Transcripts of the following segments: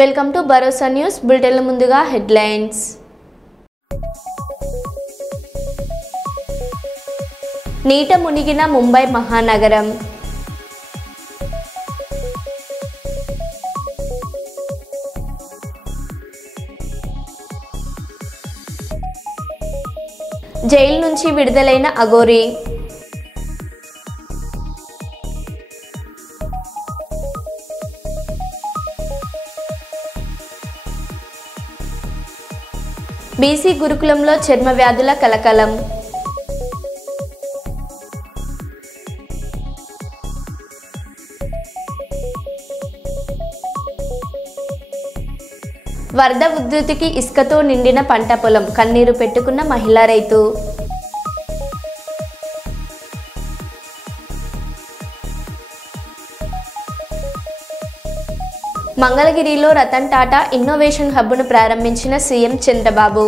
Welcome to Bharosa news బులెటిన్ల ముందుగా headlines. నీట మునిగిన ముంబై మహానగరం. జైలు నుంచి విడుదలైన అఘోరి. బీసీ గురుకులంలో చర్మ వ్యాధుల కలకలం. వరద ఉధృతికి ఇసుకతో నిండిన పంట పొలం, కన్నీరు పెట్టుకున్న మహిళా రైతు. మంగళగిరిలో రతన్ టాటా ఇన్నోవేషన్ హబ్ను ప్రారంభించిన సీఎం చంద్రబాబు.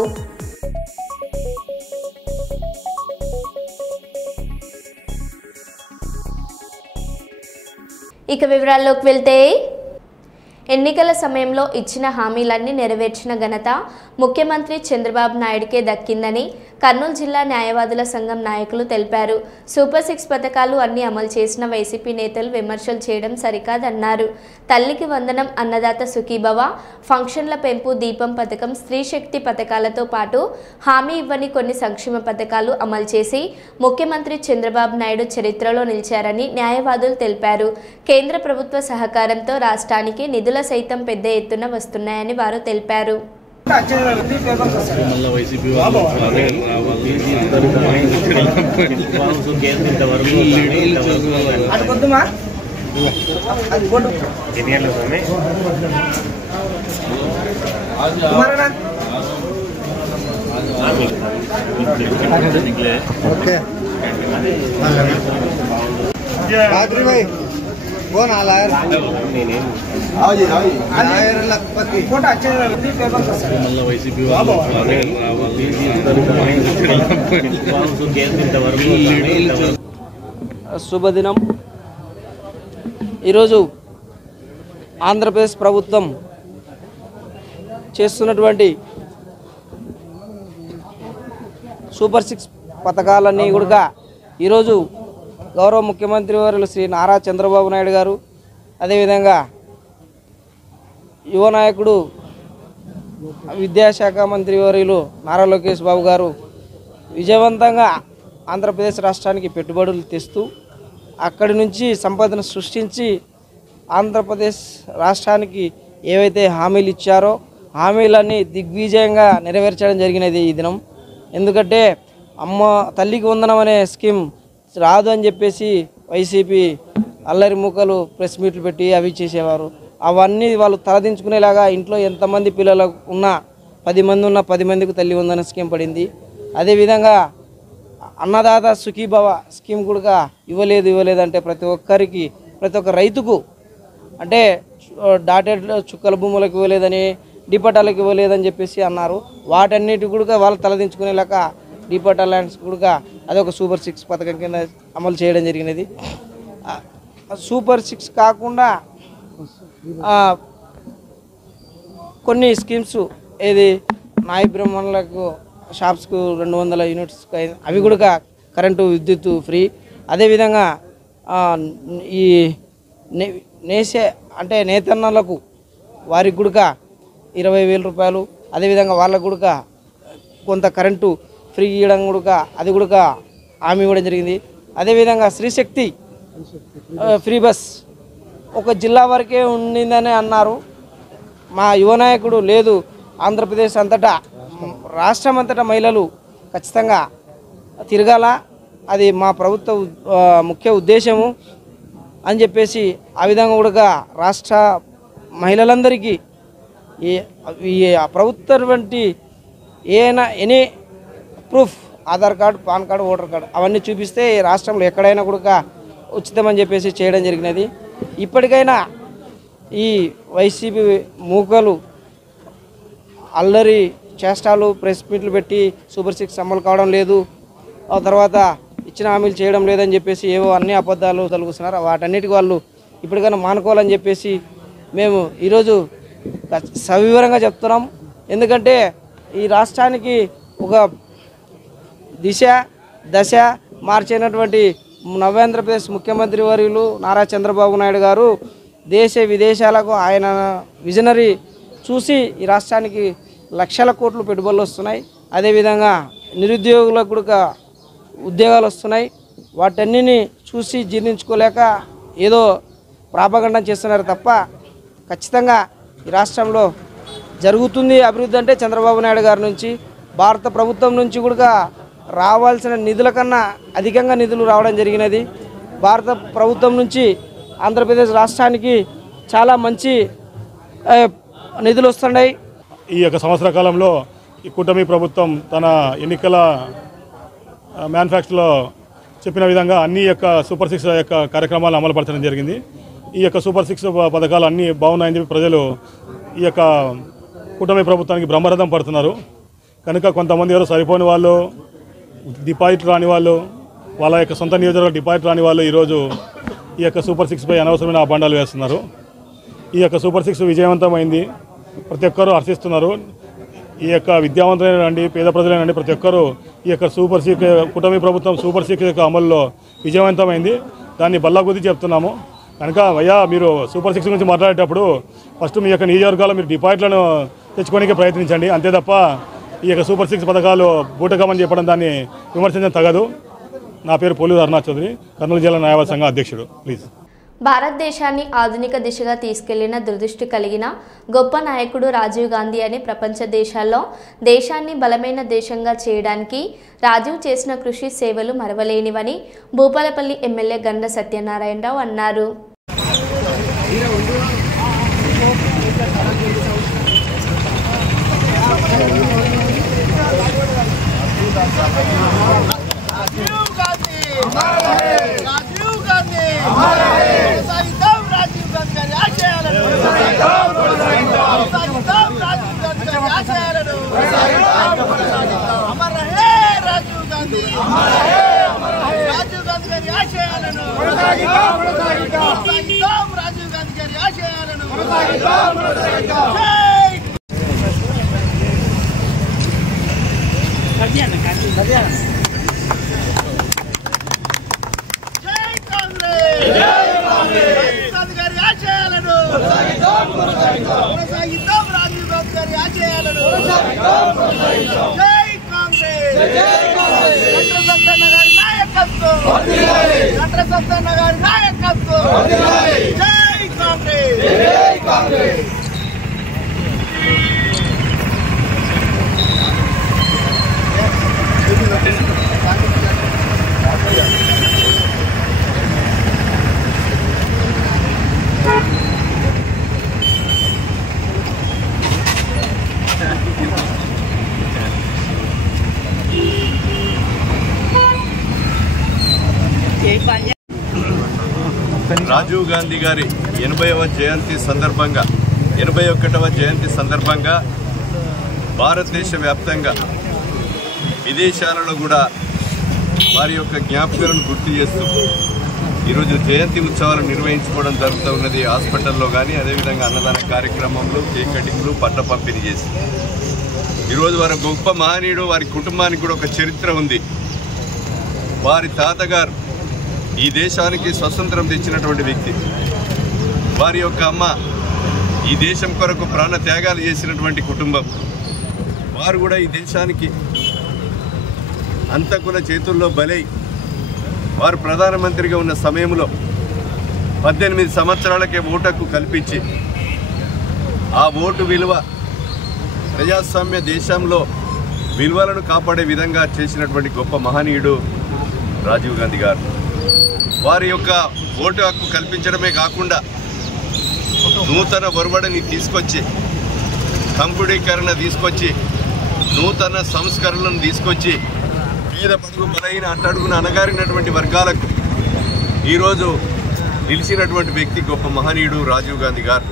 ఇక వివరాల్లోకి వెళ్తే, ఎన్నికల సమయంలో ఇచ్చిన హామీలన్నీ నెరవేర్చిన ఘనత ముఖ్యమంత్రి చంద్రబాబు నాయుడుకే దక్కిందని కర్నూలు జిల్లా న్యాయవాదుల సంఘం నాయకులు తెలిపారు. సూపర్ 6 పథకాలు అన్ని అమలు చేసిన వైసీపీ నేతలు విమర్శలు చేయడం సరికాదన్నారు. తల్లికి వందనం, అన్నదాత సుఖీభవ, ఫంక్షన్ల పెంపు, దీపం పథకం, స్త్రీ శక్తి పథకాలతో పాటు హామీ ఇవ్వని కొన్ని సంక్షేమ పథకాలు అమలు చేసి ముఖ్యమంత్రి చంద్రబాబు నాయుడు చరిత్రలో నిలిచారని న్యాయవాదులు తెలిపారు. కేంద్ర ప్రభుత్వ సహకారంతో రాష్ట్రానికి నిధుల సైతం పెద్ద ఎత్తున వస్తున్నాయని వారు తెలిపారు. कौन आ रहा है? आओ जी लखपति फोटो अच्छे శుభదినం. ఈరోజు ఆంధ్రప్రదేశ్ ప్రభుత్వం చేస్తున్నటువంటి సూపర్ 6 పథకాలన్నీ కూడా ఈరోజు గౌరవ ముఖ్యమంత్రి వర్యులు శ్రీ నారా చంద్రబాబు నాయుడు గారు, అదేవిధంగా యువ నాయకుడు విద్యాశాఖ మంత్రి వర్యులు నారా లోకేష్ బాబు గారు విజయవంతంగా ఆంధ్రప్రదేశ్ రాష్ట్రానికి పెట్టుబడులు తెస్తూ అక్కడి నుంచి సంపదను సృష్టించి ఆంధ్రప్రదేశ్ రాష్ట్రానికి ఏవైతే హామీలు ఇచ్చారో హామీలన్నీ దిగ్విజయంగా నెరవేర్చడం జరిగినది ఈ దినం. ఎందుకంటే అమ్మ తల్లికి వందనం అనే స్కీమ్ రాదు అని చెప్పేసి వైసీపీ అల్లరి మూకలు ప్రెస్ మీట్లు పెట్టి అవి చేసేవారు. అవన్నీ వాళ్ళు తలదించుకునేలాగా ఇంట్లో ఎంతమంది పిల్లలు ఉన్నా 10 మంది ఉన్న 10 మందికి తల్లి వందన స్కీమ్ పడింది. అదేవిధంగా అన్నదాత సుఖీభవ స్కీమ్ కూడా ఇవ్వలేదు అంటే ప్రతి ఒక్క రైతుకు అంటే డాటెడ్ చుక్కల భూములకు ఇవ్వలేదని, డిపటాలకు ఇవ్వలేదని చెప్పేసి అన్నారు. వాటన్నిటి కూడా వాళ్ళు తలదించుకునేలాగా డిపటా ల్యాండ్స్ కూడా అదొక సూపర్ 6 పథకం కింద అమలు చేయడం జరిగినది. సూపర్ 6 కాకుండా కొన్ని స్కీమ్స్ ఏది నాయ బ్రాహ్మణులకు షాప్స్కు 200 యూనిట్స్ అవి కూడా కరెంటు విద్యుత్ ఫ్రీ. అదేవిధంగా ఈ నేతన్నలకు వారికి కూడా 20,000 రూపాయలు, అదేవిధంగా వాళ్ళకు కూడా కొంత కరెంటు ఫ్రీ ఇవ్వడం కూడా అది కూడా హామీ ఇవ్వడం జరిగింది. అదేవిధంగా స్త్రీశక్తి ఫ్రీ బస్ ఒక జిల్లా వరకే ఉండిందని అన్నారు. మా యువ నాయకుడు లేదు, ఆంధ్రప్రదేశ్ అంతటా రాష్ట్రం అంతటా మహిళలు ఖచ్చితంగా తిరగాల, అది మా ప్రభుత్వ ముఖ్య ఉద్దేశము అని చెప్పేసి ఆ విధంగా కూడా రాష్ట్ర మహిళలందరికీ ఈ ప్రభుత్వం వంటి any proof, Aadhaar card, pan card, voter card అవన్నీ చూపిస్తే రాష్ట్రంలో ఎక్కడైనా కూడా ఉచితమని చెప్పేసి చేయడం జరిగినది. ఇప్పటికైనా ఈ వైసీపీ మూకలు అల్లరి చేష్టాలు ప్రెస్ మీట్లు పెట్టి సూపర్ 6 అమలు కావడం లేదు, ఆ తర్వాత ఇచ్చిన హామీలు చేయడం లేదని చెప్పేసి ఏవో అన్ని అబద్ధాలు తలుగుతున్నారు. వాటన్నిటికి వాళ్ళు ఇప్పటికైనా మానుకోవాలని చెప్పేసి మేము ఈరోజు సవివరంగా చెప్తున్నాం. ఎందుకంటే ఈ రాష్ట్రానికి ఒక దశ మార్చినటువంటి నవ్యాంధ్రప్రదేశ్ ముఖ్యమంత్రి వర్యులు నారా చంద్రబాబు నాయుడు గారు దేశ విదేశాలకు ఆయన విజనరీ చూసి ఈ రాష్ట్రానికి లక్షల కోట్లు పెట్టుబడులు వస్తున్నాయి. అదేవిధంగా నిరుద్యోగులకు కూడా ఉద్యోగాలు వస్తున్నాయి. వాటన్నిటిని చూసి జీర్ణించుకోలేక ఏదో ప్రాపగండం చేస్తున్నారు తప్ప ఖచ్చితంగా ఈ రాష్ట్రంలో జరుగుతుంది అభివృద్ధి అంటే చంద్రబాబు నాయుడు గారి నుంచి, భారత ప్రభుత్వం నుంచి కూడా రావాల్సిన నిధుల కన్నా అధికంగా నిధులు రావడం జరిగినది. భారత ప్రభుత్వం నుంచి ఆంధ్రప్రదేశ్ రాష్ట్రానికి చాలా మంచి నిధులు వస్తున్నాయి. ఈ యొక్క సంవత్సర కాలంలో ఈ కూటమి ప్రభుత్వం తన ఎన్నికల మేనిఫెస్టోలో చెప్పిన విధంగా అన్ని యొక్క సూపర్ 6 యొక్క కార్యక్రమాలు అమలుపరచడం జరిగింది. ఈ యొక్క సూపర్ 6 పథకాలు అన్నీ బాగున్నాయని చెప్పి ప్రజలు ఈ యొక్క కూటమి ప్రభుత్వానికి బ్రహ్మరథం పడుతున్నారు. కనుక కొంతమంది ఎవరు సరిపోని వాళ్ళు, డిపాజిట్ రాని వాళ్ళు, వాళ్ళ యొక్క సొంత నియోజకవర్గ డిపాజిట్ రాని వాళ్ళు ఈరోజు ఈ యొక్క సూపర్ 6 పై అనవసరమైన అభాండాలు వేస్తున్నారు. ఈ యొక్క సూపర్ 6 విజయవంతమైంది, ప్రతి ఒక్కరూ హర్షిస్తున్నారు. ఈ యొక్క విద్యావంతులైనండి, పేద ప్రజలైనండి, ప్రతి ఒక్కరూ ఈ యొక్క సూపర్ 6 కూటమి ప్రభుత్వం సూపర్ 6 యొక్క అమల్లో విజయవంతమైంది. దాన్ని బల్లగుద్ది చెప్తున్నాము. కనుక అయ్యా మీరు సూపర్ 6 గురించి మాట్లాడేటప్పుడు ఫస్ట్ మీ యొక్క నియోజకవర్గాల్లో మీరు డిపాజిట్లను తెచ్చుకోవడానికి ప్రయత్నించండి. అంతే తప్ప ఈ యొక్క సూపర్ 6 పథకాలు బూటకమని చెప్పడం దాన్ని విమర్శించడం తగదు. నా పేరు పోలూరు అరుణాచల్ చౌదరి, కర్నూలు జిల్లా న్యాయవాద సంఘ అధ్యక్షుడు. ప్లీజ్. భారతదేశాన్ని ఆధునిక దిశగా తీసుకెళ్లిన దురదృష్టి కలిగిన గొప్ప నాయకుడు రాజీవ్ గాంధీ అని ప్రపంచ దేశాల్లో దేశాన్ని బలమైన దేశంగా చేయడానికి రాజీవ్ చేసిన కృషి సేవలు మరవలేనివని భూపాలపల్లి ఎమ్మెల్యే గండ్ల సత్యనారాయణరావు అన్నారు. రాజీవ్ గాంధీ గారి 81వ జయంతి సందర్భంగా భారతదేశ వ్యాప్తంగా విదేశాలలో కూడా వారి యొక్క జ్ఞాపకాలను గుర్తు చేస్తూ ఈరోజు జయంతి ఉత్సవాలు నిర్వహించుకోవడం జరుగుతూ ఉన్నది. హాస్పిటల్లో కానీ అదేవిధంగా అన్నదాన కార్యక్రమంలో కేక్ కటింగ్లు పట్ల పంపిణీ చేసి ఈరోజు వారి గొప్ప మహనీయుడు, వారి కుటుంబానికి కూడా ఒక చరిత్ర ఉంది. వారి తాతగారు ఈ దేశానికి స్వతంత్రం తెచ్చినటువంటి వ్యక్తి. వారి యొక్క అమ్మ ఈ దేశం కొరకు ప్రాణ త్యాగాలు చేసినటువంటి కుటుంబం. వారు కూడా ఈ దేశానికి అంతకుల చేతుల్లో బలై వారు ప్రధానమంత్రిగా ఉన్న సమయంలో 18 సంవత్సరాలకే ఓటుకు కల్పించి ఆ ఓటు విలువ ప్రజాస్వామ్య దేశంలో విలువలను కాపాడే విధంగా చేసినటువంటి గొప్ప మహనీయుడు రాజీవ్ గాంధీ గారు. వారి యొక్క ఓటు హక్కు కల్పించడమే కాకుండా నూతన ఒరవడిని తీసుకొచ్చి, కంప్యూటీకరణ తీసుకొచ్చి, నూతన సంస్కరణలను తీసుకొచ్చి పేద పడుగు బలైన అట్టడుగున అణగారినటువంటి వర్గాలకు ఈరోజు నిలిచినటువంటి వ్యక్తి గొప్ప మహనీయుడు రాజీవ్ గాంధీ గారు.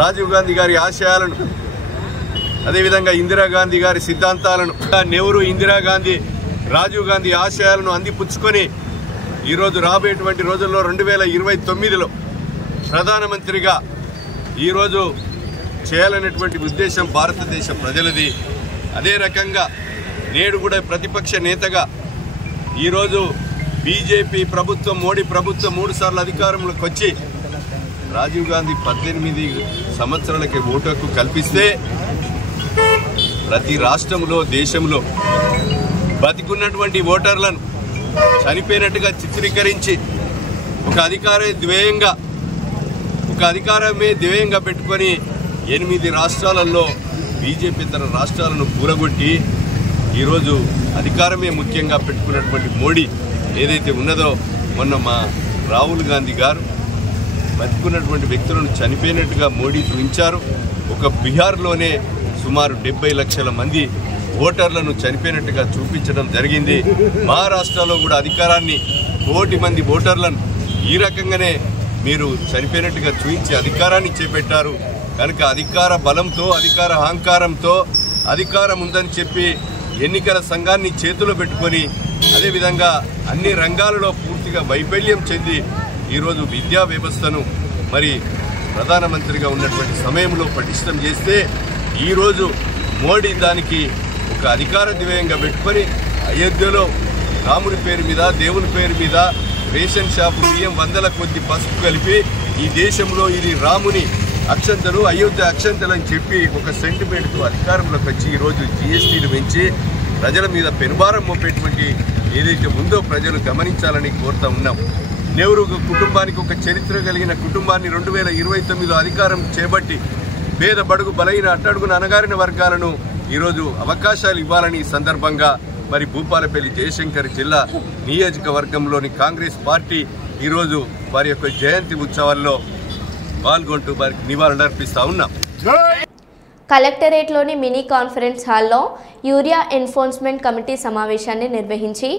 రాజీవ్ గాంధీ గారి ఆశయాలను, అదేవిధంగా ఇందిరాగాంధీ గారి సిద్ధాంతాలను, నెహ్రూ, ఇందిరాగాంధీ, రాజీవ్ గాంధీ ఆశయాలను అందిపుచ్చుకొని ఈరోజు రాబోయేటువంటి రోజుల్లో 2029లో ప్రధానమంత్రిగా ఈరోజు చేయాలనేటువంటి ఉద్దేశం భారతదేశ ప్రజలది. అదే రకంగా నేడు కూడా ప్రతిపక్ష నేతగా ఈరోజు బీజేపీ ప్రభుత్వం, మోడీ ప్రభుత్వం 3 సార్లు అధికారంలోకి వచ్చి రాజీవ్ గాంధీ 18 సంవత్సరాలకి ఓటు హక్కు కల్పిస్తే ప్రతి రాష్ట్రంలో, దేశంలో బతికున్నటువంటి ఓటర్లను చనిపోయినట్టుగా చిత్రీకరించి ఒక అధికారమే ధ్యేయంగా పెట్టుకొని 8 రాష్ట్రాలలో బీజేపీ ఇతర రాష్ట్రాలను కూలగొట్టి ఈరోజు అధికారమే ముఖ్యంగా పెట్టుకున్నటువంటి మోడీ ఏదైతే ఉన్నదో, మొన్న మా రాహుల్ గాంధీ గారు బతుకున్నటువంటి వ్యక్తులను చనిపోయినట్టుగా మోడీ చూపించారు. ఒక బీహార్లోనే సుమారు 70 లక్షల మంది ఓటర్లను చనిపోయినట్టుగా చూపించడం జరిగింది. మహారాష్ట్రలో కూడా అధికారాన్ని 1 కోటి మంది ఓటర్లను ఈ రకంగానే మీరు చనిపోయినట్టుగా చూపించి అధికారాన్ని చేపట్టారు. కనుక అధికార బలంతో, అధికార అహంకారంతో అధికారం ఉందని చెప్పి ఎన్నికల సంఘాన్ని చేతిలో పెట్టుకొని అదేవిధంగా అన్ని రంగాలలో పూర్తిగా వైఫల్యం చెంది ఈరోజు విద్యా వ్యవస్థను మరి ప్రధానమంత్రిగా ఉన్నటువంటి సమయంలో పటిష్టం చేస్తే ఈరోజు మోడీ దానికి ఒక అధికార ధ్యేయంగా పెట్టుకొని అయోధ్యలో రాముని పేరు మీద, దేవుని పేరు మీద రేషన్ షాపు బియ్యం 100ల కొద్ది పసుపు కలిపి ఈ దేశంలో ఇది రాముని అక్షంతలు, అయోధ్య అక్షంతలు అని చెప్పి ఒక సెంటిమెంట్తో అధికారంలోకి వచ్చి ఈరోజు జీఎస్టీలు పెంచి ప్రజల మీద పెనుభారం మోపేటువంటి ఏదైతే ఉందో ప్రజలు గమనించాలని కోరుతా ఉన్నాం. నెహ్రూ కుటుంబానికి ఒక చరిత్ర కలిగిన కుటుంబాన్ని 2029లో అధికారం చేపట్టి పేద, బడుగు, బలైన, అట్టడుగున అణగారిన వర్గాలను ఈరోజు అవకాశాలు ఇవ్వాలని సందర్భంగా మరి భూపాలపల్లి జయశంకర్ జిల్లా నియోజకవర్గంలోని కాంగ్రెస్ పార్టీ ఈరోజు వారి యొక్క జయంతి ఉత్సవాల్లో పాల్గొంటూ వారికి నివాళులర్పిస్తా ఉన్నాం. కలెక్టరేట్లోని మినీ కాన్ఫరెన్స్ హాల్లో యూరియా ఎన్ఫోర్స్మెంట్ కమిటీ సమావేశాన్ని నిర్వహించి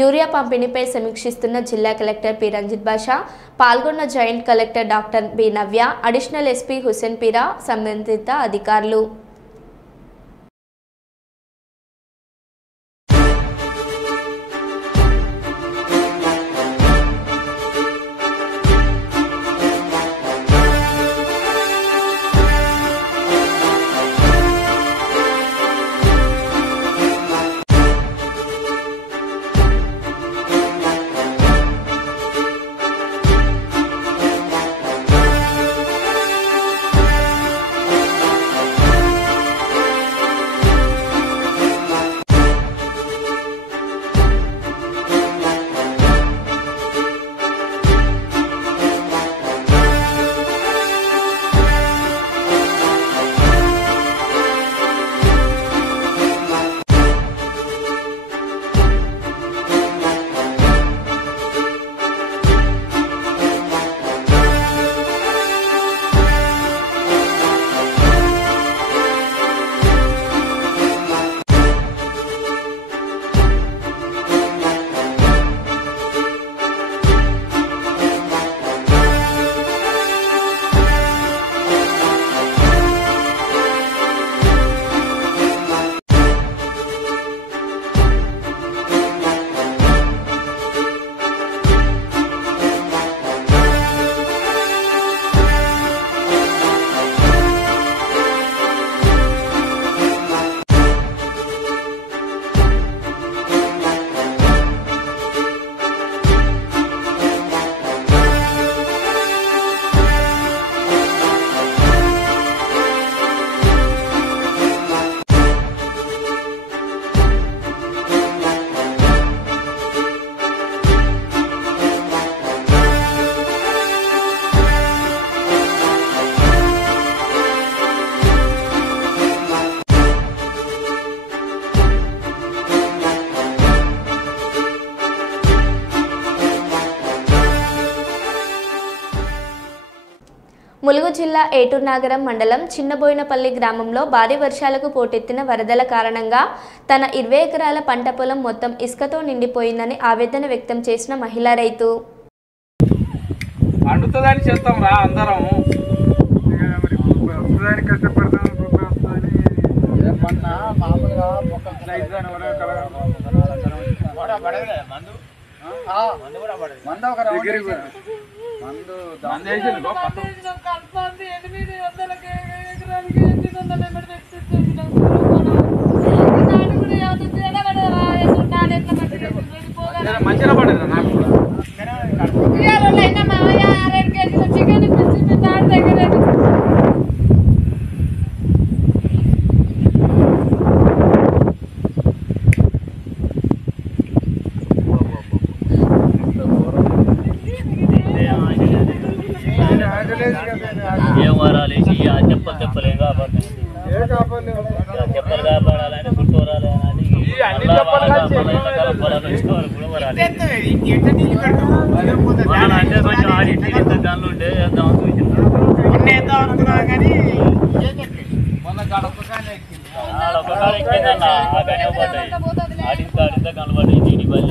యూరియా పంపిణీపై సమీక్షిస్తున్న జిల్లా కలెక్టర్ పి రంజిత్ బాషా, పాల్గొన్న జాయింట్ కలెక్టర్ డాక్టర్ బి నవ్య, అడిషనల్ ఎస్పీ హుసేన్ పీరా, సంబంధిత అధికారులు. ములుగు జిల్లా ఏటూరు నాగరం మండలం చిన్నబోయినపల్లి గ్రామంలో భారీ వర్షాలకు పోటెత్తిన వరదల కారణంగా తన 20 ఎకరాల పంట పొలం మొత్తం ఇసుకతో నిండిపోయిందని ఆవేదన వ్యక్తం చేసిన మహిళా రైతు. పండుతుందని చేస్తాం రా అందరం మందు మంచిగా పడేదా నాకు కూడా ఏం వరాలేసి చెప్పలేం కాబట్టి చెప్పలు కాపాడాలని గుర్తు వరాలని అంటే కొంచెం ఆడింటి దానిలో ఉంటే ఆడింత కనబడి దీని బలి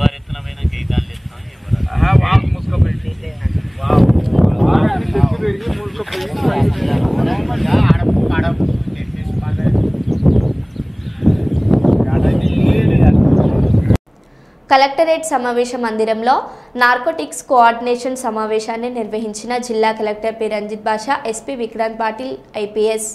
భారీతనమైన కేకాలు ఇస్తాం మూసుకపోయి కలెక్టరేట్ సమావేశ మందిరంలో నార్కోటిక్స్ కోఆర్డినేషన్ సమావేశాన్ని నిర్వహించిన జిల్లా కలెక్టర్ పి రంజిత్ బాషా, ఎస్పీ విక్రాంత్ పాటిల్ ఐపీఎస్.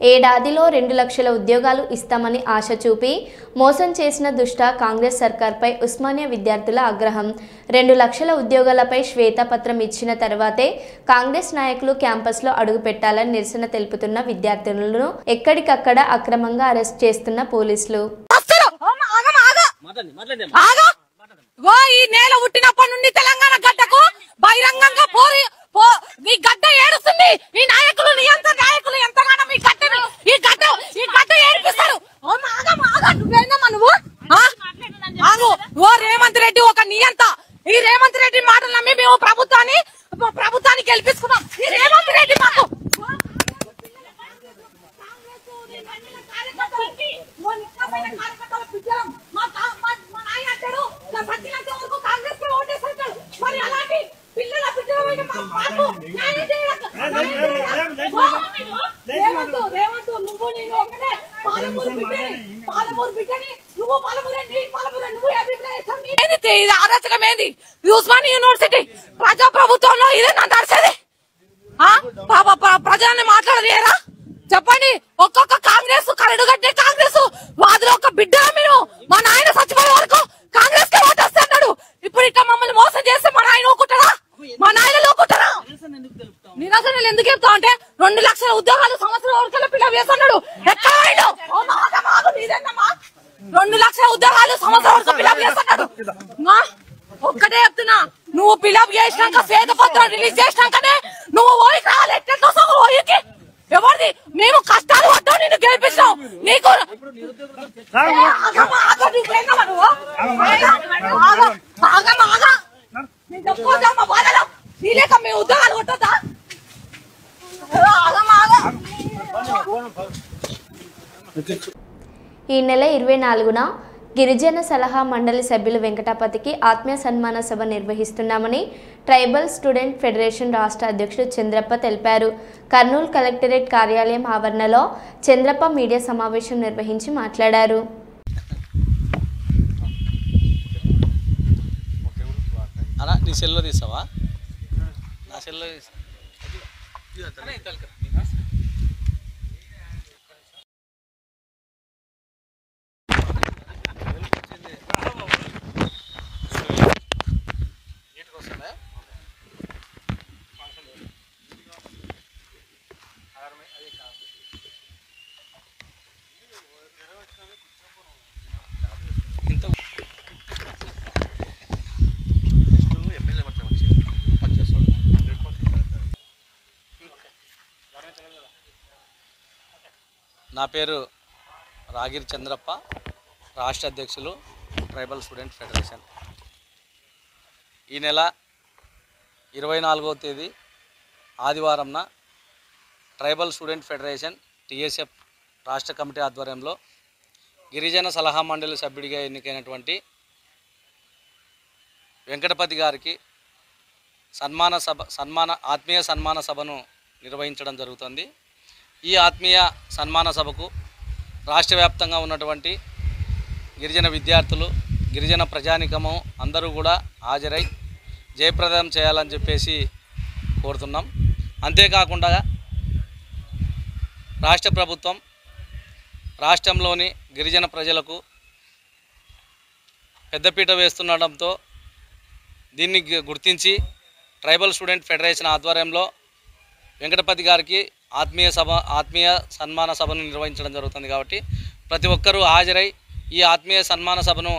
ఏడాదిలో 2 లక్షల ఉద్యోగాలు ఇస్తామని ఆశ చూపి మోసం చేసిన దుష్ట కాంగ్రెస్ సర్కార్పై ఉస్మానియా విద్యార్థుల ఆగ్రహం. 2 లక్షల ఉద్యోగాలపై శ్వేతపత్రం ఇచ్చిన తర్వాతే కాంగ్రెస్ నాయకులు క్యాంపస్లో అడుగుపెట్టాలని నిరసన తెలుపుతున్న విద్యార్థులను ఎక్కడికక్కడ అక్రమంగా అరెస్ట్ చేస్తున్న పోలీసులు. ఈ నేల పుట్టినప్పటి నుండి తెలంగాణ గడ్డకు బహిరంగంగా ఈ గడ్డ ఏడుస్తుంది. ఈ నాయకులు నాయకులు ఎంతగానో ఈ గడ్డ ఏడిపిస్తారు. నువ్వు ఓ రేవంత్ రెడ్డి ఒక నియంత. ఈ రేవంత్ రెడ్డి మాటలు నమ్మి మేము ప్రభుత్వాన్ని గెలిపించుకున్నాం. ఈ రేవంత్ రెడ్డి మాకు మరి అలాంటి పిల్లల రేవంత్ నువ్వు నేను ఒకటే పాలమూరు అరాచకం ఏంది? ఉస్మానియా యూనివర్సిటీ ప్రజా ప్రభుత్వంలో ఇదే నా నడిచేది. ప్రజల్ని మాట్లాడలేరా చెప్పండి? ఒక్కొక్క కాంగ్రెస్ కరడు కట్టే కాంగ్రెస్ వాదులు ఒక బిడ్డ మీరు. మా నాయన చచ్చిపోయే వరకు కాంగ్రెస్ కి ఓటు వస్తున్నాడు. ఇప్పుడు ఇట్లా మమ్మల్ని మోసం చేస్తే మా నాయన ఊకుంటారా? మా నాయన ఊకుంటారా? నిరాశలు ఎందుకు చెప్తా అంటే 2 లక్షల ఉద్యోగాలు సంవత్సరం వరకు పిల్లలు వేస్తున్నాడు. ఎక్కడ 2 లక్షల ఉద్యోగాలు సంవత్సరం వరకు పిల్లలు వేస్తున్నాడు. ఒక్కటే చెప్తున్నా, నువ్వు పిల్లలు చేసినాక శ్వేతపత్రం రిలీజ్ చేసినాకనే నువ్వు ఓయికి రావాలి. ఎట్లా ఓయికి ఎవరిది? మేము కష్టాలు పడ్డాం, నిన్ను గెలిపించాం. నీకు నీలేక మీ ఉద్యోగాలు కొట్టద్దా? ఈ నెల 24న గిరిజన సలహా మండలి సభ్యులు వెంకటాపతికి ఆత్మీయ సన్మాన సభ నిర్వహిస్తున్నామని ట్రైబల్ స్టూడెంట్ ఫెడరేషన్ రాష్ట్ర అధ్యక్షుడు చంద్రప్ప తెలిపారు. కర్నూలు కలెక్టరేట్ కార్యాలయం ఆవరణలో చంద్రప్ప మీడియా సమావేశం నిర్వహించి మాట్లాడారు. నీ సెల్లో తీసావా? నా సెల్లో నా పేరు రాగిరి చంద్రప్ప, రాష్ట్ర అధ్యక్షులు ట్రైబల్ స్టూడెంట్ ఫెడరేషన్. ఈ నెల 24వ తేదీ ఆదివారంన ట్రైబల్ స్టూడెంట్ ఫెడరేషన్ టీఎస్ఎఫ్ రాష్ట్ర కమిటీ ఆధ్వర్యంలో గిరిజన సలహా మండలి సభ్యుడిగా ఎన్నికైనటువంటి వెంకటపతి గారికి ఆత్మీయ సన్మాన సభను నిర్వహించడం జరుగుతుంది. ఈ ఆత్మీయ సన్మాన సభకు రాష్ట్ర వ్యాప్తంగా ఉన్నటువంటి గిరిజన విద్యార్థులు, గిరిజన ప్రజానికము అందరూ కూడా హాజరై జయప్రదం చేయాలని చెప్పేసి కోరుతున్నాం. అంతేకాకుండా రాష్ట్ర ప్రభుత్వం రాష్ట్రంలోని గిరిజన ప్రజలకు పెద్దపీట వేస్తుండడంతో దీన్ని గుర్తించి ట్రైబల్ స్టూడెంట్ ఫెడరేషన్ ఆధ్వర్యంలో వెంకటపతి గారికి ఆత్మీయ సన్మాన సభను నిర్వహించడం జరుగుతుంది. కాబట్టి ప్రతి ఒక్కరూ హాజరై ఈ ఆత్మీయ సన్మాన సభను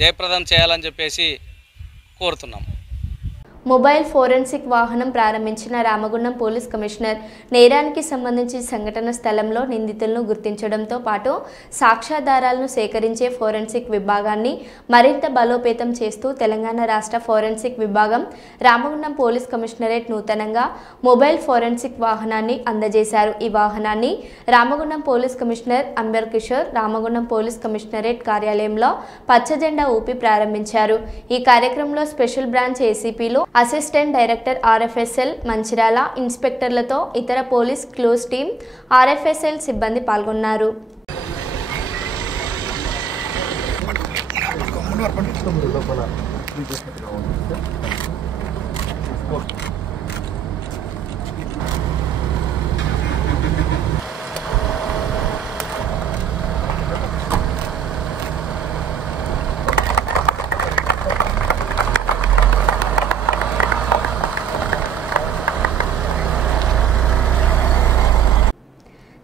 జయప్రదం చేయాలని చెప్పేసి కోరుతున్నాం. మొబైల్ ఫోరెన్సిక్ వాహనం ప్రారంభించిన రామగుండం పోలీస్ కమిషనర్ నేరానికి సంబంధించి సంఘటన స్థలంలో నిందితులను గుర్తించడంతో పాటు సాక్ష్యాధారాలను సేకరించే ఫోరెన్సిక్ విభాగాన్ని మరింత బలోపేతం చేస్తూ తెలంగాణ రాష్ట్ర ఫోరెన్సిక్ విభాగం రామగుండం పోలీస్ కమిషనరేట్ నూతనంగా మొబైల్ ఫోరెన్సిక్ వాహనాన్ని అందజేశారు. ఈ వాహనాన్ని Ramagundam police commissioner Amber Kishore Ramagundam police commissionerate కార్యాలయంలో పచ్చజెండా ఊపి ప్రారంభించారు. ఈ కార్యక్రమంలో స్పెషల్ బ్రాంచ్ ఏసీపీలు, అసిస్టెంట్ డైరెక్టర్ ఆర్ఎఫ్ఎస్ఎల్ మంచిర్యాల, ఇన్స్పెక్టర్లతో ఇతర పోలీస్ క్లోజ్ టీం, ఆర్ఎఫ్ఎస్ఎల్ సిబ్బంది పాల్గొన్నారు.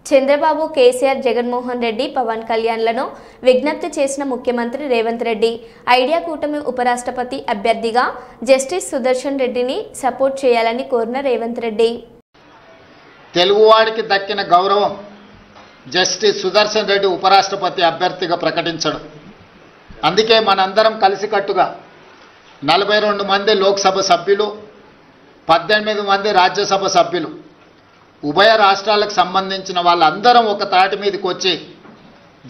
చంద్రబాబు, కేసీఆర్, జగన్మోహన్ రెడ్డి, పవన్ కళ్యాణ్లను విజ్ఞప్తి చేసిన ముఖ్యమంత్రి రేవంత్ రెడ్డి ఐడియా కూటమి ఉపరాష్ట్రపతి అభ్యర్థిగా జస్టిస్ సుదర్శన్ రెడ్డిని సపోర్ట్ చేయాలని కోరిన రేవంత్ రెడ్డి, తెలుగువాడికి దక్కిన గౌరవం జస్టిస్ సుదర్శన్ రెడ్డి ఉపరాష్ట్రపతి అభ్యర్థిగా ప్రకటించడం. అందుకే మనందరం కలిసికట్టుగా 42 మంది లోక్సభ సభ్యులు, 18 మంది రాజ్యసభ సభ్యులు, ఉభయ రాష్ట్రాలకు సంబంధించిన వాళ్ళందరం ఒక తాటి మీదకి వచ్చి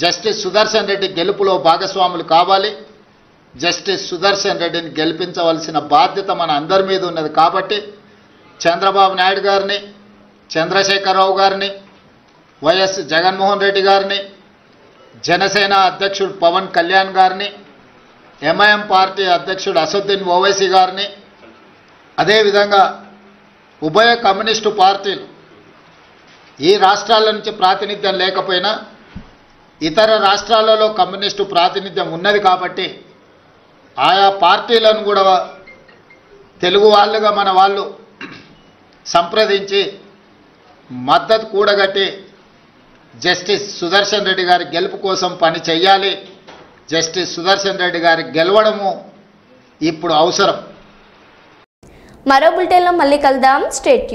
జస్టిస్ సుదర్శన్ రెడ్డి గెలుపులో భాగస్వాములు కావాలి. జస్టిస్ సుదర్శన్ రెడ్డిని గెలిపించవలసిన బాధ్యత మన అందరి మీద ఉన్నది. కాబట్టి చంద్రబాబు నాయుడు గారిని, చంద్రశేఖరరావు గారిని, వైఎస్ జగన్మోహన్ రెడ్డి గారిని, జనసేన అధ్యక్షుడు పవన్ కళ్యాణ్ గారిని, ఎంఐఎం పార్టీ అధ్యక్షుడు అసదుద్దీన్ ఓవైసీ గారిని, అదేవిధంగా ఉభయ కమ్యూనిస్టు పార్టీలు ఈ రాష్ట్రాల నుంచి ప్రాతినిధ్యం లేకపోయినా ఇతర రాష్ట్రాలలో కమ్యూనిస్టు ప్రాతినిధ్యం ఉన్నది కాబట్టి ఆయా పార్టీలను కూడా తెలుగు వాళ్ళుగా మన వాళ్ళు సంప్రదించి మద్దతు కూడగట్టి జస్టిస్ సుదర్శన్ రెడ్డి గారి గెలుపు కోసం పని చేయాలి. జస్టిస్ సుదర్శన్ రెడ్డి గారి గెలవడము ఇప్పుడు అవసరం. మరో బులెటిన్లో మళ్ళీ కలుద్దాం. Stay tune.